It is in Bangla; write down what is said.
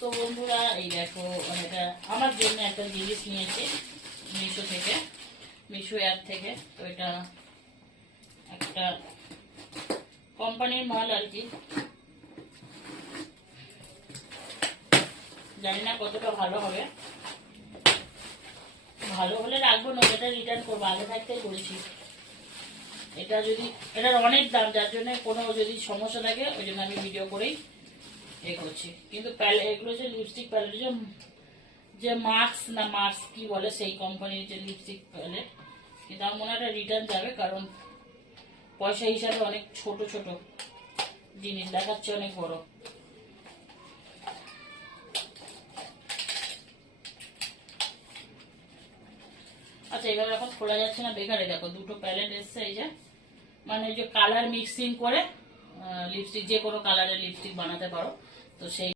তো বন্ধুরা এই দেখো, এটা আমার জন্য একটা জিনিস নিয়েছি মিশো থেকে, মিশো অ্যাপ থেকে। তো এটা একটা কোম্পানির মাল আর কি, জানি না কতটা ভালো হবে। ভালো হলে রাখবো, না এটা রিটার্ন করবো, আগে থাকতেই করেছি। এটা যদি, এটার অনেক দাম, যার জন্য কোনো যদি সমস্যা থাকে ওই জন্য আমি ভিডিও করেই এ করছি। কিন্তু এগুলো যে লিপস্টিক প্যালেট, যে মাস্ক না মাস্ক কি বলে সেই কোম্পানির যে লিপস্টিক প্যালেট, কিন্তু আমার মনে হয় রিটার্ন যাবে, কারণ পয়সা হিসাবে অনেক ছোট ছোট জিনিস দেখাচ্ছে, অনেক বড়। আচ্ছা, এইভাবে এখন খোলা যাচ্ছে না, বেকারে। দেখো দুটো প্যালেট এসছে, এই যে মানে এই যে কালার মিক্সিং করে লিপস্টিক, যে কোনো কালারের লিপস্টিক বানাতে পারো। তো সেই